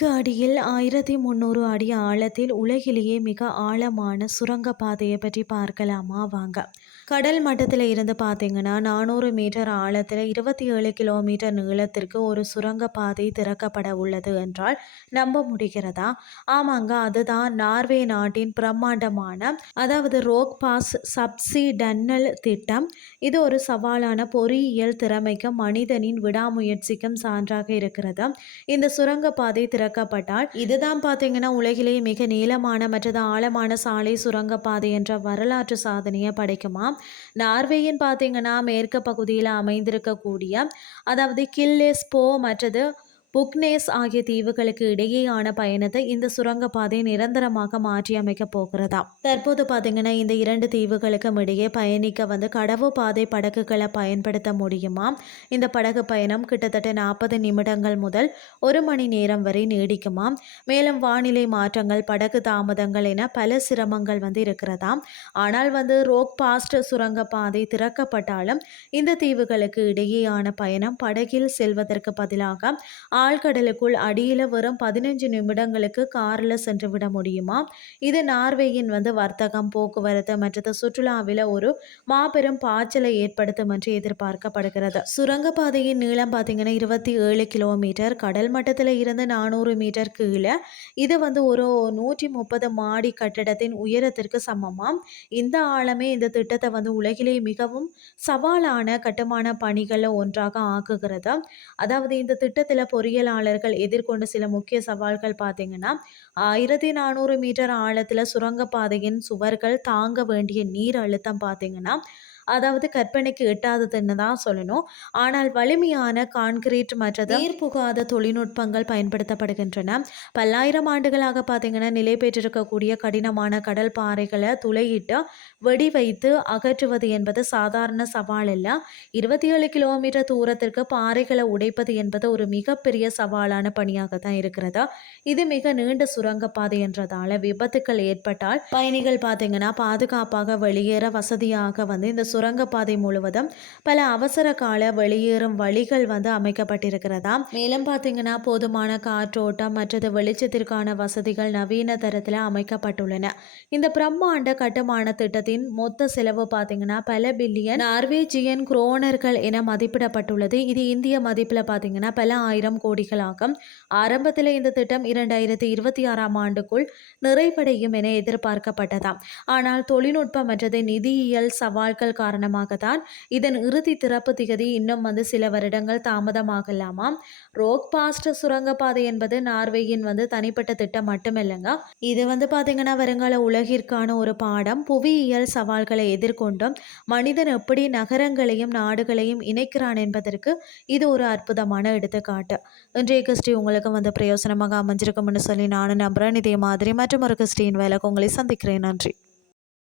கடலுக்கு அடியில் 1300 அடி ஆழத்தில் உலகிலேயே மிக ஆழமான சுரங்கப்பாதையை பற்றி பார்க்கலாமா வாங்க. கடல் மட்டத்தில் இருந்து பார்த்தீங்கன்னா 400 மீட்டர் ஆழத்தில் 27 கிலோமீட்டர் நீளத்திற்கு ஒரு சுரங்கப்பாதை திறக்கப்பட உள்ளது என்றால் நம்ப முடிகிறதா? ஆமாங்க, அதுதான் நார்வே நாட்டின் பிரம்மாண்டமான ரோக் பாஸ் சப்சி டன்னல் திட்டம். இது ஒரு சவாலான பொறியியல் திறமைக்கும் மனிதனின் விடாமுயற்சிக்கும் சான்றாக இருக்கிறது. இந்த சுரங்கப்பாதை திறக்கப்பட்டால் இதுதான் பார்த்தீங்கன்னா உலகிலேயே மிக நீளமான மற்றது ஆழமான சாலை சுரங்கப்பாதை என்ற வரலாற்று சாதனையை படைக்குமா. நார்வேயின் பார்த்தீங்கன்னா மேற்கு பகுதியில் அமைந்திருக்கக்கூடிய கில்லெஸ்போ மற்றது புக்னேஸ் ஆகிய தீவுகளுக்கு இடையேயான பயணத்தை இந்த சுரங்கப்பாதை நிரந்தரமாக மாற்றி அமைக்க போகிறதா. தற்போது பார்த்தீங்கன்னா இந்த இரண்டு தீவுகளுக்கும் இடையே பயணிக்க கடவு பாதை படகுகளை பயன்படுத்த முடியுமா. இந்த படகு பயணம் கிட்டத்தட்ட 40 நிமிடங்கள் முதல் 1 மணி நேரம் வரை நீடிக்குமா. மேலும் வானிலை மாற்றங்கள், படகு தாமதங்கள் என பல சிரமங்கள் இருக்கிறதா. ஆனால் ரோக் பாஸ்ட் சுரங்கப்பாதை திறக்கப்பட்டாலும் இந்த தீவுகளுக்கு இடையேயான பயணம் படகில் செல்வதற்கு பதிலாக ஆழ்கடலுக்குள் அடியில் வெறும் 15 நிமிடங்களுக்கு காரில் சென்று விட முடியுமா. இது நார்வேயின் வர்த்தகம், போக்குவரத்து மற்றும் சுற்றுலாவில் ஒரு மாபெரும் பாய்ச்சலை ஏற்படுத்தும் என்று எதிர்பார்க்கப்படுகிறது. சுரங்கப்பாதையின் நீளம் பார்த்தீங்கன்னா 27 கிலோமீட்டர். கடல் மட்டத்தில் இருந்து 400 மீட்டர் கீழே. இது ஒரு 130 மாடி கட்டிடத்தின் உயரத்திற்கு சமமாம். இந்த ஆழமே இந்த திட்டத்தை உலகிலேயே மிகவும் சவாலான கட்டுமான பணிகளில் ஒன்றாக ஆக்குகிறது. இந்த திட்டத்தில் பொறியியலாளர்கள் எதிர்கொண்ட சில முக்கிய சவால்கள் பார்த்தீங்கன்னா 1400 மீட்டர் ஆழத்தில் சுரங்கப்பாதையின் சுவர்கள் தாங்க வேண்டிய நீர் அழுத்தம் பார்த்தீங்கன்னா கற்பனைக்கு எட்டாததுன்னு தான் சொல்லணும். ஆனால் வலிமையான கான்கிரீட் மற்றது நீர் புகாத தொழில்நுட்பங்கள் பயன்படுத்தப்படுகின்றன. பல்லாயிரம் ஆண்டுகளாக பார்த்தீங்கன்னா நிலை பெற்றிருக்கக்கூடிய கடினமான கடல் பாறைகளை துளையிட்டு வெடி வைத்து அகற்றுவது என்பது சாதாரண சவால் இல்லை. 27 கிலோமீட்டர் தூரத்திற்கு பாறைகளை உடைப்பது என்பது ஒரு மிகப்பெரிய சவாலான பணியாக தான் இருக்கிறது. இது மிக நீண்ட சுரங்கப்பாதை என்றதால விபத்துக்கள் ஏற்பட்டால் பயணிகள் பார்த்தீங்கன்னா பாதுகாப்பாக வெளியேற வசதியாக இந்த சுரங்கப்பாதை முழுவதும் பல அவசர கால வெளியேறும் வழிகள் அமைக்கப்பட்டிருக்கிறதா. மேலும் பார்த்தீங்கன்னா போதுமான காற்றோட்டம் மற்றது வெளிச்சத்திற்கான வசதிகள் நவீன தரத்தில் அமைக்கப்பட்டுள்ளன. இந்த பிரம்மாண்ட கட்டுமான திட்டத்தின் மொத்த செலவு பார்த்தீங்கன்னா பல பில்லியன் நார்வேஜியன் குரோனர்கள் என மதிப்பிடப்பட்டுள்ளது. இது இந்திய மதிப்பில் பார்த்தீங்கன்னா பல ஆயிரம் கோடிகளாகும். ஆரம்பத்தில் இந்த திட்டம் 2026ஆம் ஆண்டுக்குள் நிறைவடையும் என எதிர்பார்க்கப்பட்டதாம். ஆனால் தொழில்நுட்பம் மற்றது நிதியியல் சவால்கள் காரணமாக தான் இதன் இறுதி திறப்பு திகதி இன்னும் சில வருடங்கள் தாமதமாகலாமாம். ரோக் பாஸ்ட் சுரங்கப்பாதை என்பது நார்வேயின் தனிப்பட்ட திட்டம் மட்டுமில்லைங்க. இது பார்த்தீங்கன்னா வருங்கால உலகிற்கான ஒரு பாடம். புவியியல் சவால்களை எதிர்கொண்டும் மனிதன் எப்படி நகரங்களையும் நாடுகளையும் இணைக்கிறான் என்பதற்கு இது ஒரு அற்புதமான எடுத்துக்காட்டு. இன்றைய கிறிஸ்டி உங்களுக்கு பிரயோசனமாக அமைஞ்சிருக்கும்னு சொல்லி நானும் நம்புறேன். இதே மாதிரி மற்றும் ஒரு கிறிஸ்டியின் வேலைக்கு உங்களை சந்திக்கிறேன். நன்றி.